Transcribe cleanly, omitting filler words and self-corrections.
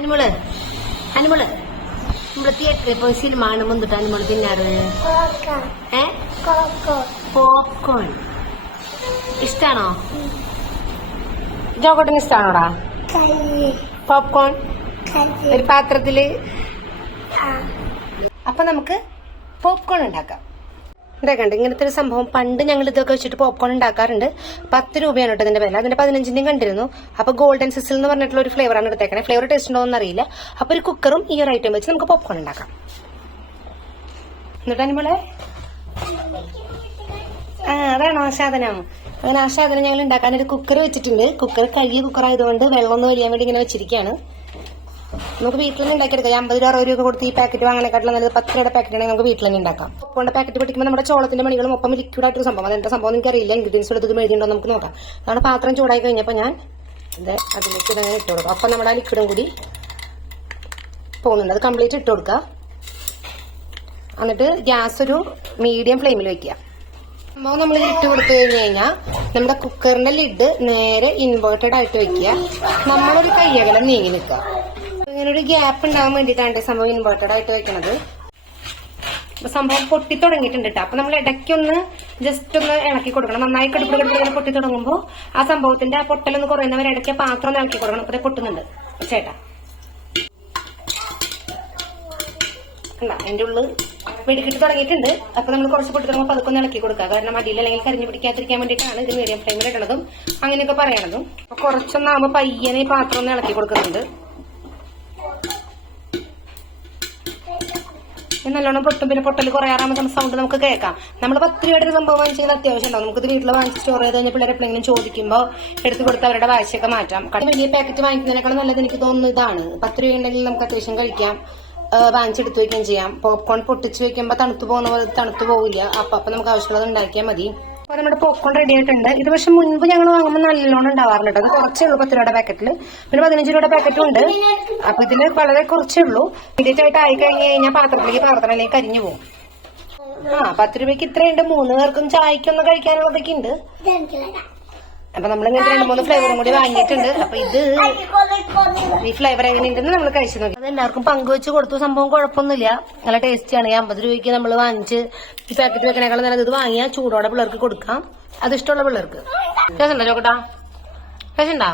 അനുമോള് അനുമോള് നമ്മള് തിയേറ്ററിൽ പോയി സിനിമ കാണുമ്പോന്നിട്ട് അനുമോള് തിന്നാറ് പോപ്കോൺ ഇഷ്ടാണോ? ജോക്കോട്ടിന് ഇഷ്ടാണോടാ പോപ്കോൺ? ഒരു പാത്രത്തില്. അപ്പൊ നമുക്ക് പോപ്കോൺ ഉണ്ടാക്കാം. ഇതൊക്കെ ഇങ്ങനത്തെ ഒരു സംഭവം പണ്ട് ഞങ്ങൾ ഇതൊക്കെ വെച്ചിട്ട് പോപ്കോൺ ഉണ്ടാക്കാറുണ്ട്. 10 രൂപയാണ് കേട്ടോ ഇതിന്റെ വില. അതിന്റെ 15ന്റെയും കണ്ടിരുന്നു. അപ്പൊ ഗോൾഡൻ സിസിൽ എന്ന് പറഞ്ഞിട്ടുള്ള ഒരു ഫ്ലേവറാണ് എടുത്തേക്കണേ. ഫ്ലേവർ ടേസ്റ്റ് ഉണ്ടോ എന്ന് അറിയില്ല. അപ്പൊ ഒരു കുക്കറും ഈ ഒരു ഐറ്റം വെച്ച് നമുക്ക് പോപ്കോൺ ഉണ്ടാക്കാം. എന്നിട്ട് നമ്മളെ അതാണോ സാധനം? അങ്ങനെ ആ സാധനം ഞങ്ങൾ ഉണ്ടാക്കാൻ ഒരു കുക്കർ വെച്ചിട്ടുണ്ട്. കുക്കർ കഴുകിയ കുക്കർ ആയതുകൊണ്ട് വെള്ളം ഒന്ന് വലിയാൻ വേണ്ടി ഇങ്ങനെ വെച്ചിരിക്കുകയാണ്. നമുക്ക് വീട്ടിൽ തന്നെ ഉണ്ടാക്കിയെടുക്കാം. 50 രൂപ 60 രൂപ കൊടുത്ത് ഈ പാക്കറ്റ് വാങ്ങാനെക്കാട്ടിലും നല്ലത് 10 രൂപയുടെ പാക്കറ്റ് ആണെങ്കിൽ നമുക്ക് വീട്ടിൽ തന്നെ ഉണ്ടാക്കാം. പോപ്കോണിന്റെ പാക്കറ്റ് പൊട്ടിക്കുമ്പോൾ നമ്മുടെ ചോളത്തിന്റെ മണികളും ഒപ്പം ലിക്വിഡ് ആയിട്ടൊരു സംഭവം. അതെന്താ സംഭവം എനിക്കറിയില്ല. ഇൻഗ്രീഡിയൻസ് എടുത്ത് മേടിയുണ്ടോ നമുക്ക് നോക്കാം. നമ്മുടെ പാത്രം ചൂടായി കഴിഞ്ഞപ്പോൾ ഞാൻ ഇത് അതിലേക്ക് ഇതങ്ങനെ ഇട്ട് കൊടുക്കാം. അപ്പം നമ്മുടെ ആ ലിക്വിഡും കൂടി പോകുന്നുണ്ട്. അത് കംപ്ലീറ്റ് ഇട്ട് കൊടുക്കുക. എന്നിട്ട് ഗ്യാസ് ഒരു മീഡിയം ഫ്ലെയിമിൽ വെക്കുക. സംഭവം നമ്മൾ ഇട്ട് കൊടുത്തു കഴിഞ്ഞാൽ നമ്മുടെ കുക്കറിന്റെ ലിഡ് നേരെ ഇൻവേർട്ടഡ് ആയിട്ട് വെക്കുക. നമ്മളൊരു കയ്യകലം നീങ്ങി നിൽക്കുക. ഇങ്ങനെ ഒരു ഗ്യാപ്പ് ഉണ്ടാവാൻ വേണ്ടിയിട്ടാണ് സംഭവം ഇൻവേർട്ടഡ് ആയിട്ട് വെക്കുന്നത്. സംഭവം പൊട്ടി തുടങ്ങിയിട്ടുണ്ട് കേട്ടോ. അപ്പൊ നമ്മൾ ഇടയ്ക്കൊന്ന് ജസ്റ്റ് ഒന്ന് ഇളക്കി കൊടുക്കണം. നന്നായി കടുപ്പിങ്ങനെ പൊട്ടി തുടങ്ങുമ്പോൾ ആ സംഭവത്തിന്റെ ആ പൊട്ടലൊന്ന് കുറയുന്നവർ ഇടയ്ക്ക് പാത്രം ഒന്ന് ഇളക്കി കൊടുക്കണം. അപ്പൊ പൊട്ടുന്നുണ്ട് ചേട്ടാ. എന്റെ ഉള്ളിൽ വെടിക്കിട്ട് തുടങ്ങിയിട്ടുണ്ട്. അപ്പൊ നമ്മൾ കുറച്ച് പൊട്ടി തുടങ്ങുമ്പോൾ പതുക്കെ ഒന്ന് ഇളക്കി കൊടുക്കുക. കാരണം അടിയിൽ അല്ലെങ്കിൽ കരിഞ്ഞു പിടിക്കാതിരിക്കാൻ വേണ്ടിയിട്ടാണ് ഇത് മീഡിയം ഫ്ലെയിമിൽ ഇടണതും അങ്ങനെയൊക്കെ പറയണതും. അപ്പൊ കുറച്ചൊന്നാകുമ്പോൾ പയ്യനെ ഈ പാത്രം ഒന്ന് ഇളക്കി കൊടുക്കുന്നുണ്ട്. നല്ലോണം പൊട്ടും. പിന്നെ പൊട്ടൽ കുറയാറാകുമ്പോൾ സൗണ്ട് നമുക്ക് കേൾക്കാം. നമ്മൾ 10 രൂപയുടെ ഒരു സംഭവം വാങ്ങിച്ചെങ്കിൽ അത്യാവശ്യം ഉണ്ടാവും. നമുക്കിത് വീട്ടിൽ വാങ്ങിച്ച് സ്റ്റോർ ചെയ്ത് കഴിഞ്ഞാൽ പിള്ളേർ എപ്പോഴെങ്കിലും ചോദിക്കുമ്പോൾ എടുത്ത് കൊടുത്ത് അവരുടെ വാശിയൊക്കെ മാറ്റാം. വലിയ പാക്കറ്റ് വാങ്ങിക്കുന്നതിനേക്കാളും നല്ലത് എനിക്ക് തോന്നുന്നു ഇതാണ്. 10 രൂപ ഉണ്ടെങ്കിൽ നമുക്ക് അത്യാവശ്യം കഴിക്കാം, വാങ്ങിച്ചെടുത്ത് വയ്ക്കുകയും ചെയ്യാം. പോപ്കോൺ പൊട്ടിച്ച് വെക്കുമ്പോൾ തണുത്തു പോകുന്ന പോലെ തണുത്തു പോവില്ല. അപ്പൊ നമുക്ക് ആവശ്യമുള്ളത് ഉണ്ടാക്കിയാൽ മതി. അപ്പൊ നമ്മുടെ പോപ്കോൺ റെഡി ആയിട്ടുണ്ട്. ഇത് പക്ഷെ മുൻപ് ഞങ്ങൾ വാങ്ങുമ്പോൾ നല്ലോണം ഉണ്ടാവാറുണ്ട്. അത് കുറച്ചേ ഉള്ളൂ 10 രൂപയുടെ പാക്കറ്റിൽ. പിന്നെ 15 രൂപയുടെ പാക്കറ്റും ഉണ്ട്. അപ്പൊ ഇതില് വളരെ കുറച്ചേ ഉള്ളൂ. ഇമീഡിയറ്റ് ആയിട്ട് ആയി കഴിഞ്ഞ് കഴിഞ്ഞാൽ പാത്രത്തിലേക്ക് കരിഞ്ഞു പോകും. 10 രൂപയ്ക്ക് ഇത്രയുണ്ട്. 3 പേർക്കും ചായക്കൊന്നും കഴിക്കാനുള്ളതൊക്കെ ഉണ്ട്. അപ്പൊ നമ്മളിങ്ങനെ 2-3 ഫ്ലേവറും കൂടി വാങ്ങിയിട്ടുണ്ട്. അപ്പൊ ഇത് ഈ ഫ്ലേവർ എങ്ങനെയുണ്ടെന്ന് നമ്മൾ കഴിച്ചു നോക്കി. അത് എല്ലാവർക്കും പങ്കുവെച്ച് കൊടുത്തു. സംഭവം കുഴപ്പമൊന്നുമില്ല, നല്ല ടേസ്റ്റിയാണ്. 50 രൂപയ്ക്ക് നമ്മൾ വാങ്ങിച്ച് ഈ പാക്കറ്റ് വെക്കണേക്കാളും നല്ലത് ഇത് വാങ്ങിയാൽ ചൂടോടെ പിള്ളേർക്ക് കൊടുക്കാം. അത് ഇഷ്ടമുള്ള പിള്ളേർക്ക്. രസമുണ്ടോ ചോക്കട്ടാ? രസമുണ്ടോ?